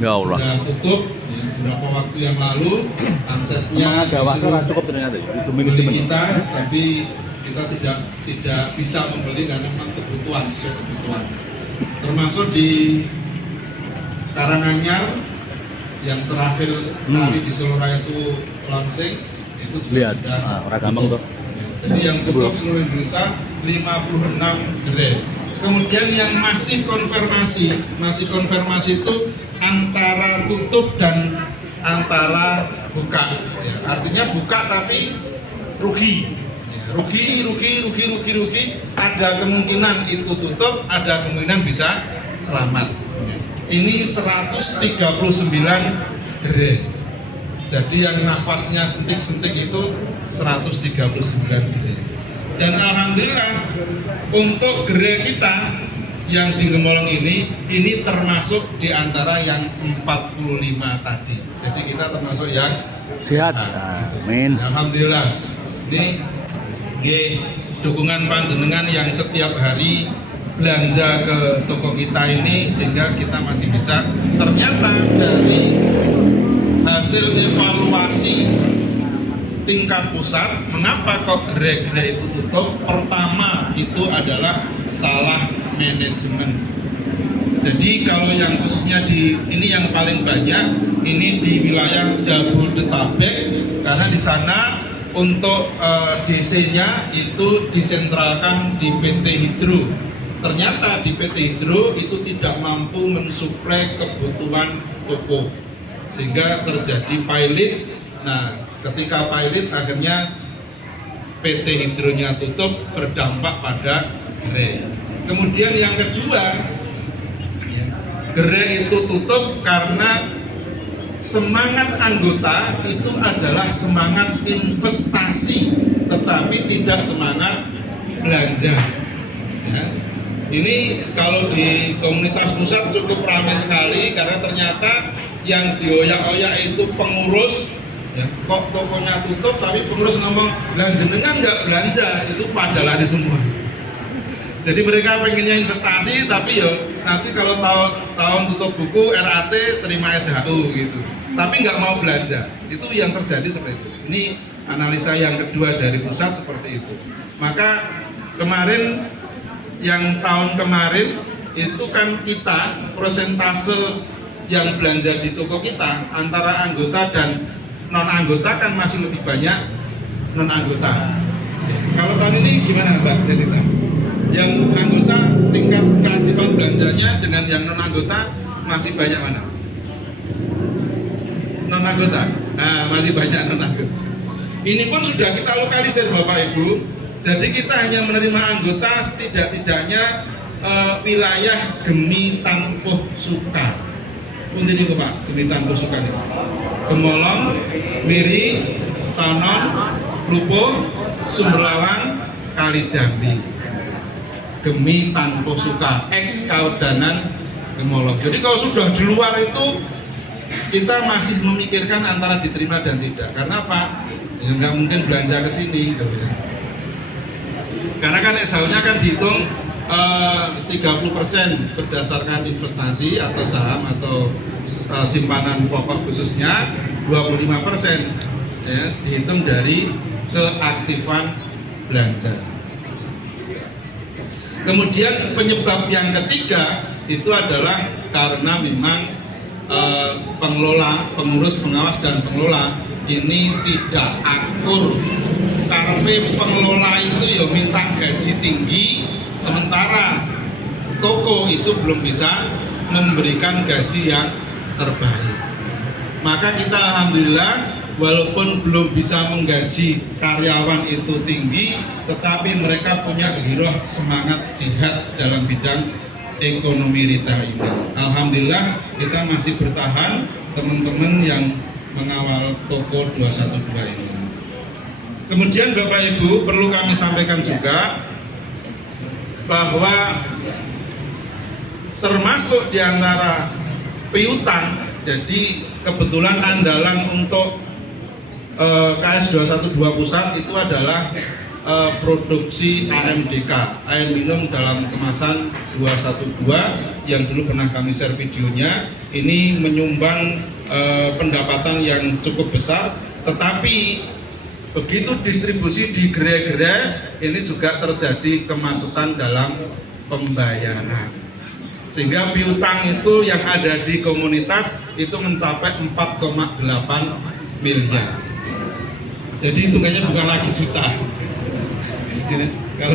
Ya Allah. sudah tutup ya, beberapa waktu yang lalu. Asetnya Ada waktu cukup ternyata itu milik manajemen. kita, tapi kita tidak bisa membeli karena memang kebutuhan, sesuai kebutuhan. Termasuk di Karanganyar yang terakhir kali di Solo Raya itu launching, itu juga Lihat, sudah orang gampang tuh. Ya, jadi yang tutup seluruh Indonesia 56 gerai. Kemudian yang masih konfirmasi itu antara tutup dan antara buka. Ya, artinya buka tapi rugi. Ya, rugi. Ada kemungkinan itu tutup, ada kemungkinan bisa selamat. Ya. Ini 139 gerai. Jadi yang nafasnya sentik-sentik itu 139 gerai. Dan alhamdulillah untuk gerai kita yang di Gemolong ini termasuk di antara yang 45 tadi. Jadi kita termasuk yang Sehat. Amin. Alhamdulillah. Ini dukungan panjenengan yang setiap hari belanja ke toko kita ini sehingga kita masih bisa. Ternyata dari hasil evaluasi tingkat pusat, mengapa kok gerai-gerai itu tutup? Pertama itu adalah salah manajemen. Jadi kalau yang khususnya ini yang paling banyak ini di wilayah Jabodetabek, karena di sana untuk DC-nya itu disentralkan di PT Hidro. Ternyata di PT Hidro itu tidak mampu mensuplai kebutuhan toko, sehingga terjadi pilot. Nah, ketika pilot akhirnya PT Hidronya tutup, berdampak pada gerai. Kemudian yang kedua, gerai itu tutup karena semangat anggota itu adalah semangat investasi, tetapi tidak semangat belanja. Ya. Ini kalau di komunitas pusat cukup ramai sekali karena ternyata yang dioyak-oyak itu pengurus. Ya, kok tokonya tutup tapi pengurus ngomong jenengan nggak belanja, itu pada lari semua. Jadi mereka pengennya investasi tapi ya nanti kalau tahun tutup buku RAT terima SHU gitu, tapi nggak mau belanja. Itu yang terjadi seperti itu. Ini analisa yang kedua dari pusat seperti itu. Maka kemarin yang tahun kemarin itu kan kita persentase yang belanja di toko kita antara anggota dan non anggota kan masih lebih banyak non anggota. Kalau tahun ini gimana Mbak Jelita? Yang anggota tingkat keaktifan belanjanya dengan yang non anggota masih banyak mana? Non anggota. Nah, masih banyak non anggota. Ini pun sudah kita lokalisir Bapak Ibu. Jadi kita hanya menerima anggota setidak-tidaknya wilayah Gemi Tanpuh Sukar. Punten niku Pak, Gemi Tanpuh Sukar. Gemolong, Miri, Tonon, Lupo, Sumberlawang, Kalijambi. Gemi Tanpuh Sukar, ex Kaudanan Gemolong. Jadi kalau sudah di luar itu kita masih memikirkan antara diterima dan tidak. Karena apa? Ya nggak mungkin belanja ke sini. Karena kan SHU-nya kan dihitung 30% berdasarkan investasi atau saham atau simpanan pokok khususnya, 25% ya, dihitung dari keaktifan belanja. Kemudian penyebab yang ketiga itu adalah karena memang pengurus, pengawas dan pengelola ini tidak akur. Karena pengelola itu ya minta gaji tinggi, sementara toko itu belum bisa memberikan gaji yang terbaik. Maka kita alhamdulillah walaupun belum bisa menggaji karyawan itu tinggi, tetapi mereka punya giroh semangat jihad dalam bidang ekonomi retail ini. Alhamdulillah kita masih bertahan, teman-teman yang mengawal toko 212 ini. Kemudian Bapak Ibu perlu kami sampaikan juga bahwa termasuk di antara piutang, jadi kebetulan andalan untuk KS 212 pusat itu adalah produksi AMDK, air minum dalam kemasan 212, yang dulu pernah kami share videonya. Ini menyumbang pendapatan yang cukup besar, tetapi begitu distribusi di gerai-gerai ini juga terjadi kemacetan dalam pembayaran, sehingga piutang itu yang ada di komunitas itu mencapai 4,8 miliar. Jadi hitungannya bukan lagi juta. Kalau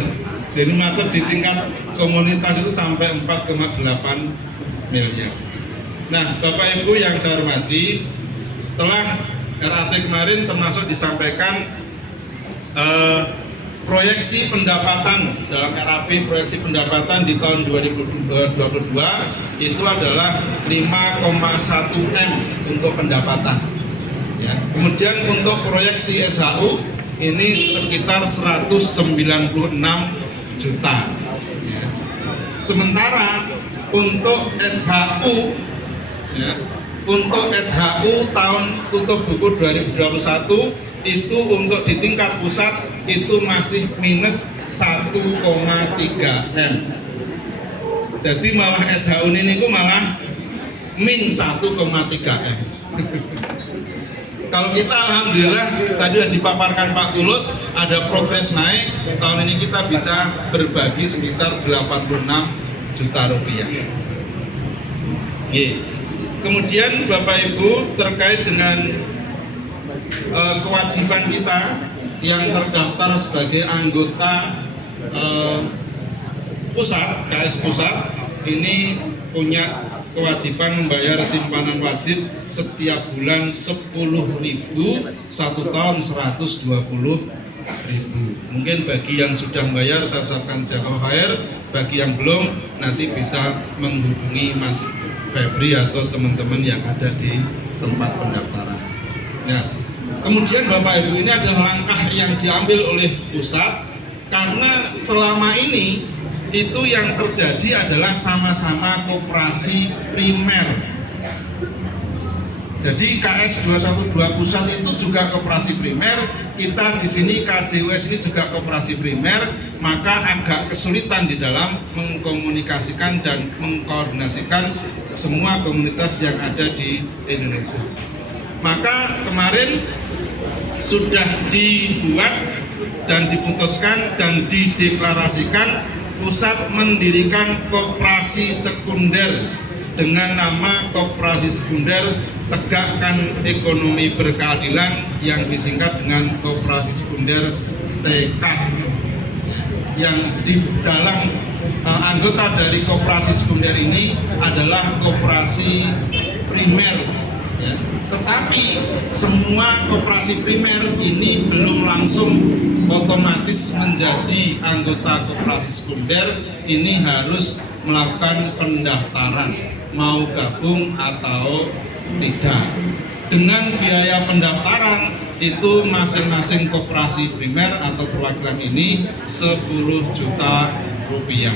jadi macet di tingkat komunitas itu sampai 4,8 miliar. Nah, Bapak Ibu yang saya hormati, setelah RAT kemarin termasuk disampaikan proyeksi pendapatan dalam RAP, proyeksi pendapatan di tahun 2022 itu adalah 5,1 M untuk pendapatan. Ya. Kemudian untuk proyeksi SHU ini sekitar 196 juta. Ya. Sementara untuk SHU, ya, untuk SHU tahun tutup buku 2021 itu untuk di tingkat pusat itu masih minus 1,3 M. Jadi malah SHU ini malah min 1,3 M. Kalau kita alhamdulillah tadi sudah dipaparkan Pak Tulus, ada progres naik. Tahun ini kita bisa berbagi sekitar 86 juta rupiah. Kemudian Bapak Ibu terkait dengan kewajiban kita yang terdaftar sebagai anggota pusat, KS Pusat ini punya kewajiban membayar simpanan wajib setiap bulan 10.000, satu tahun 120.000. Mungkin bagi yang sudah membayar saya ucapkan jazakallahu khair, bagi yang belum nanti bisa menghubungi Mas Febri atau teman-teman yang ada di tempat pendaftaran. Nah, kemudian Bapak Ibu, ini adalah langkah yang diambil oleh pusat karena selama ini itu yang terjadi adalah sama-sama koperasi primer. Jadi KS 212 pusat itu juga koperasi primer, kita di sini KJUS ini juga koperasi primer, maka agak kesulitan di dalam mengkomunikasikan dan mengkoordinasikan semua komunitas yang ada di Indonesia. Maka kemarin sudah dibuat dan diputuskan dan dideklarasikan pusat mendirikan koperasi sekunder dengan nama Koperasi Sekunder Tegakkan Ekonomi Berkeadilan yang disingkat dengan Koperasi Sekunder TK. Yang di dalam anggota dari koperasi sekunder ini adalah koperasi primer. Ya. Tetapi semua koperasi primer ini belum langsung otomatis menjadi anggota koperasi sekunder, ini harus melakukan pendaftaran mau gabung atau tidak. Dengan biaya pendaftaran itu masing-masing koperasi primer atau perwakilan ini 10 juta rupiah.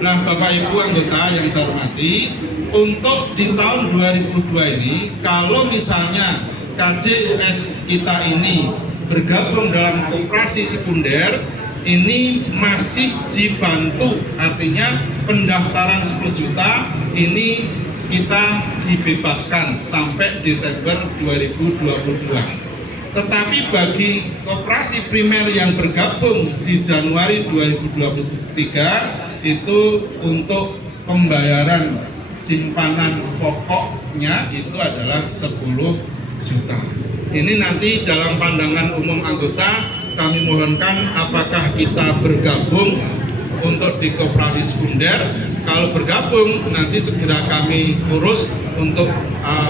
Nah, Bapak Ibu anggota yang saya hormati, untuk di tahun 2002 ini kalau misalnya KJUS kita ini bergabung dalam koperasi sekunder, ini masih dibantu, artinya pendaftaran 10 juta ini kita dibebaskan sampai Desember 2022. Tetapi bagi koperasi primer yang bergabung di Januari 2023 itu untuk pembayaran simpanan pokoknya itu adalah 10 juta. Ini nanti dalam pandangan umum anggota kami mohonkan apakah kita bergabung untuk di koperasi sekunder. Kalau bergabung nanti segera kami urus untuk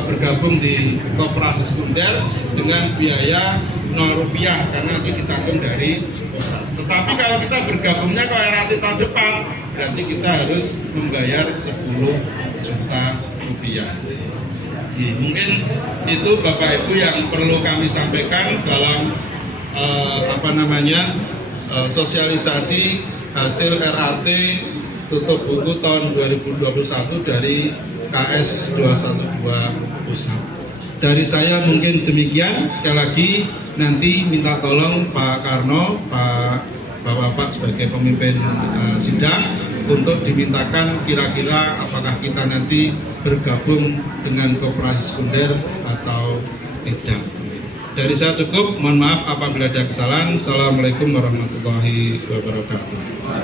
bergabung di koperasi sekunder dengan biaya 0 rupiah karena nanti ditanggung dari pusat. Tetapi kalau kita bergabungnya ke RAT tahun depan berarti kita harus membayar 10 juta rupiah. Mungkin itu Bapak Ibu yang perlu kami sampaikan dalam sosialisasi hasil RAT tutup buku tahun 2021 dari KS 212 Pusat. Dari saya mungkin demikian. Sekali lagi nanti minta tolong Pak Karno, Bapak sebagai pemimpin sidang untuk dimintakan kira-kira apakah kita nanti bergabung dengan koperasi sekunder atau tidak. Dari saya cukup, mohon maaf apabila ada kesalahan. Assalamualaikum warahmatullahi wabarakatuh.